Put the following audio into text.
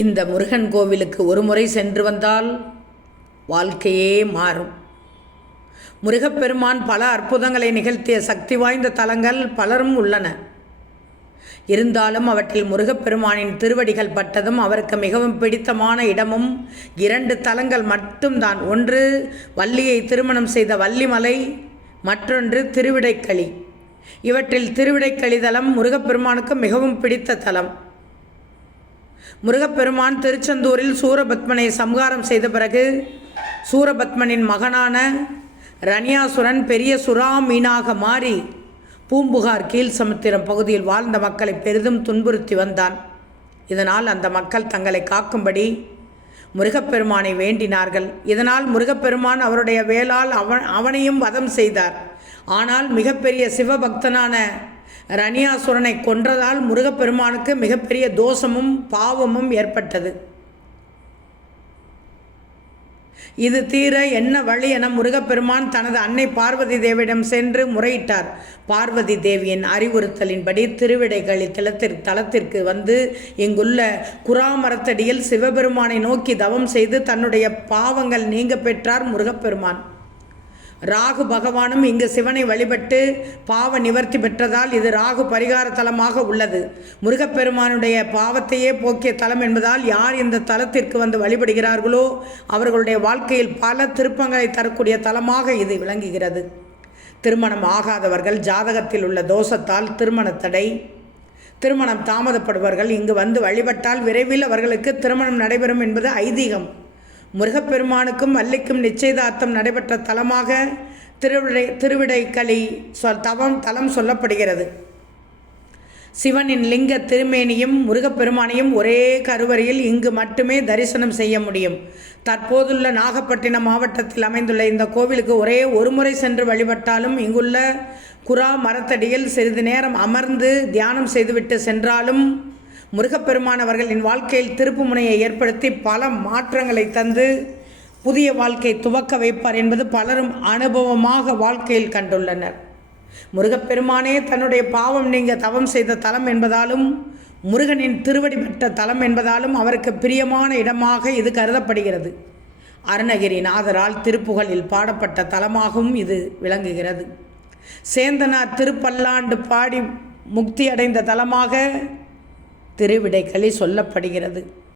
இந்த முருகன் கோவிலுக்கு ஒரு முறை சென்று வந்தால் வாழ்க்கையே மாறும். முருகப்பெருமான் பல அற்புதங்களை நிகழ்த்திய சக்தி வாய்ந்த தலங்கள் பலரும் உள்ளன. இருந்தாலும் அவற்றில் முருகப்பெருமானின் திருவடிகள் பட்டதும் அவருக்கு மிகவும் பிடித்தமான இடமும் 2 தலங்கள் மட்டும்தான். ஒன்று வள்ளியை திருமணம் செய்த வள்ளிமலை, மற்றொன்று திருவிடைக்களி. இவற்றில் திருவிடைக்களி தலம் முருகப்பெருமானுக்கு மிகவும் பிடித்த தலம். முருகப்பெருமான் திருச்செந்தூரில் சூரபத்மனை சம்ஹாரம் செய்த பிறகு சூரபத்மனின் மகனான ரணியாசுரன் பெரிய சுறா மீனாக மாறி பூம்புகார் கீழ் சமுத்திரம் பகுதியில் வாழ்ந்த மக்களை பெரிதும் துன்புறுத்தி வந்தான். இதனால் அந்த மக்கள் தங்களை காக்கும்படி முருகப்பெருமானை வேண்டினார்கள். இதனால் முருகப்பெருமான் அவருடைய வேளால் அவனையும் வதம் செய்தார். ஆனால் மிகப்பெரிய சிவபக்தனான ரணியாசுரனை கொன்றதால் முருகப்பெருமானுக்கு மிகப்பெரிய தோஷமும் பாவமும் ஏற்பட்டது. இது தீர என்ன வழி என முருகப்பெருமான் தனது அன்னை பார்வதி தேவியிடம் சென்று முறையிட்டார். பார்வதி தேவியின் அறிவுறுத்தலின்படி திருவிடைகளி தலத்திற்கு வந்து இங்குள்ள குராமரத்தடியில் சிவபெருமானை நோக்கி தவம் செய்து தன்னுடைய பாவங்கள் நீங்க பெற்றார் முருகப்பெருமான். ராகு பகவானும் இங்கு சிவனை வழிபட்டு பாவ நிவர்த்தி பெற்றதால் இது ராகு பரிகார தலமாக உள்ளது. முருகப்பெருமானுடைய பாவத்தையே போக்கிய தலம் என்பதால் யார் இந்த தலத்திற்கு வந்து வழிபடுகிறார்களோ அவர்களுடைய வாழ்க்கையில் பல திருப்பங்களை தரக்கூடிய தலமாக இது விளங்குகிறது. திருமணம் ஆகாதவர்கள், ஜாதகத்தில் உள்ள தோஷத்தால் திருமண தடை, திருமணம் தாமதப்படுபவர்கள் இங்கு வந்து வழிபட்டால் விரைவில் அவர்களுக்கு திருமணம் நடைபெறும் என்பது ஐதீகம். முருகப்பெருமானுக்கும் வள்ளிக்கும் நிச்சயதார்த்தம் நடைபெற்ற தலமாக திருவிடைக்களி தலம் சொல்லப்படுகிறது. சிவனின் லிங்க திருமேனியும் முருகப்பெருமானையும் ஒரே கருவறையில் இங்கு மட்டுமே தரிசனம் செய்ய முடியும். தற்போதுள்ள நாகப்பட்டினம் மாவட்டத்தில் அமைந்துள்ள இந்த கோவிலுக்கு ஒரே ஒரு முறை சென்று வழிபட்டாலும் இங்குள்ள குரா மரத்தடியில் சிறிது நேரம் அமர்ந்து தியானம் செய்துவிட்டு சென்றாலும் முருகப்பெருமான் அவர்களின் வாழ்க்கையில் திருப்பு முனையை ஏற்படுத்தி பல மாற்றங்களை தந்து புதிய வாழ்க்கை துவக்க வைப்பார் என்பது பலரும் அனுபவமாக வாழ்க்கையில் கண்டுள்ளனர். முருகப்பெருமானே தன்னுடைய பாவம் நீங்க தவம் செய்த தலம் என்பதாலும் முருகனின் திருவடி பெற்ற தலம் என்பதாலும் அவருக்கு பிரியமான இடமாக இது கருதப்படுகிறது. அருணகிரிநாதரால் திருப்புகழில் பாடப்பட்ட தலமாகவும் இது விளங்குகிறது. சேந்தனார் திருப்பல்லாண்டு பாடி முக்தி அடைந்த தலமாக திருவிடைக்களி சொல்லப்படுகிறது.